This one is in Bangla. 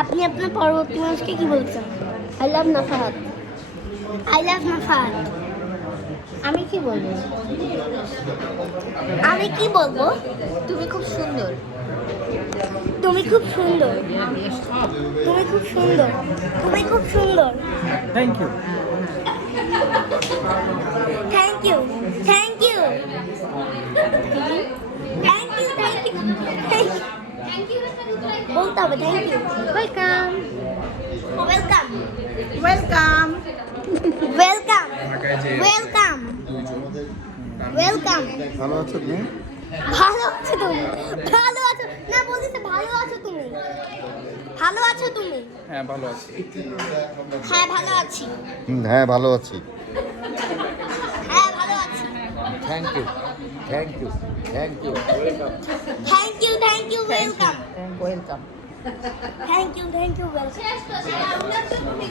আপনি আপনার পরবর্তী মানুষকে কি বলছেন? I love Nafahat. I love Nafat. আমি কি বলবো? আমি কি বলবো? তুমি খুব সুন্দর। তুমি খুব সুন্দর। তুমি খুব সুন্দর। তুমি খুব সুন্দর। Thank you. Thank you. Thank you. Thank you. Thank you. বলতে হবে thank you. Welcome. Welcome. Welcome. Welcome. Welcome. Welcome. ভালো আছো তুমি? ভালো আছো তুমি? ভালো আছো না বলতেছে ভালো আছো তুমি? ভালো আছো তুমি? হ্যাঁ ভালো আছি। হ্যাঁ ভালো আছি। হ্যাঁ ভালো আছি। হ্যাঁ ভালো আছি। Thank you. Thank you. Thank you. Thank you. Thank you. Welcome. Welcome. Thank you. Thank you. Welcome.